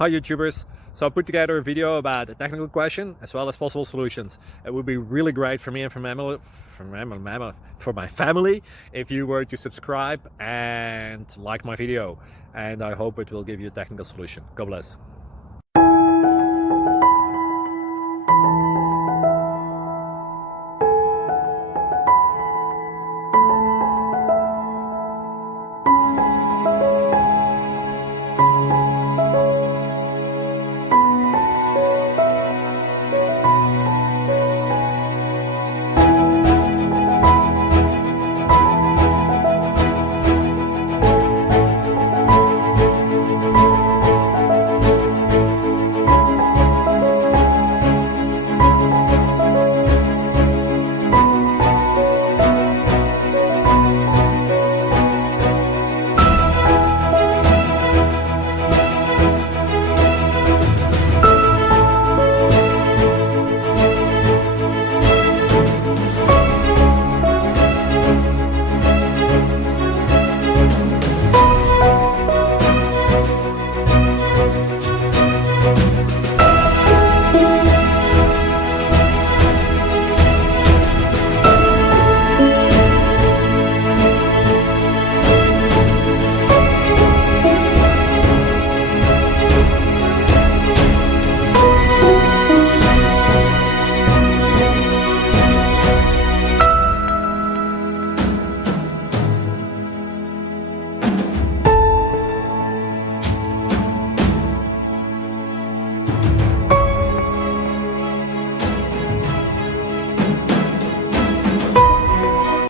Hi YouTubers! So I put together a video about a technical question as well as possible solutions. It would be really great for me and for my family if you were to subscribe and like my video, and I hope it will give you a technical solution. God bless.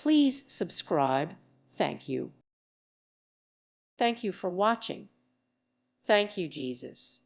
Please subscribe. Thank you. Thank you for watching. Thank you, Jesus.